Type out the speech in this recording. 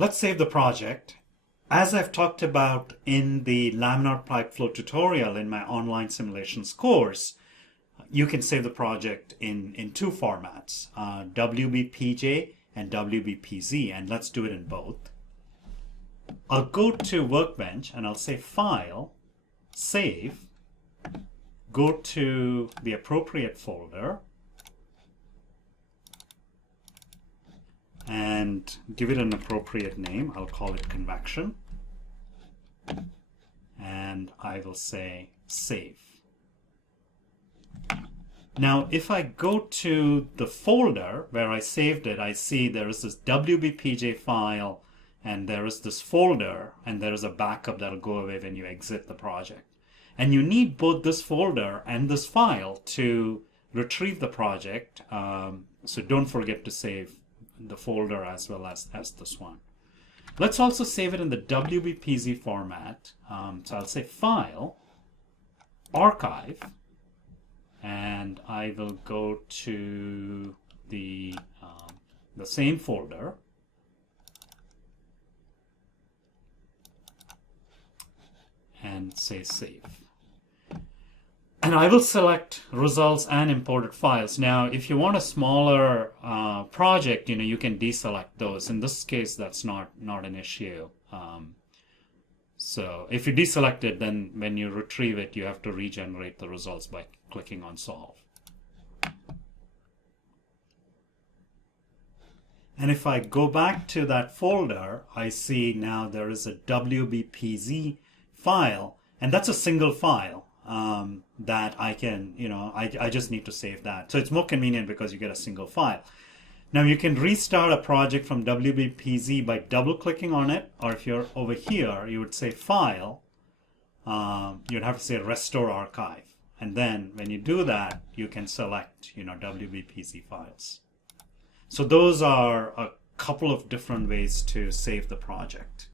Let's save the project. As I've talked about in the Laminar Pipe Flow tutorial in my online simulations course, you can save the project in two formats, WBPJ and WBPZ, and let's do it in both. I'll go to Workbench and I'll say File, Save, go to the appropriate folder, and give it an appropriate name. I'll call it Convection. And I will say Save. Now, if I go to the folder where I saved it, I see there is this WBPJ file, and there is this folder, and there is a backup that'll go away when you exit the project. And you need both this folder and this file to retrieve the project. So don't forget to save the folder as well as this one. Let's also save it in the WBPZ format. So I'll say File, Archive, and I will go to the same folder, and say Save. And I will select results and imported files. Now, if you want a smaller project, you can deselect those. In this case, that's not an issue. So if you deselect it, then when you retrieve it, you have to regenerate the results by clicking on Solve. And if I go back to that folder, I see now there is a WBPZ file, and that's a single file. That I can, I just need to save that. So it's more convenient because you get a single file. Now you can restart a project from WBPZ by double clicking on it, or if you're over here, you would say File, you'd have to say Restore Archive. And then when you do that, you can select, WBPZ files. So those are a couple of different ways to save the project.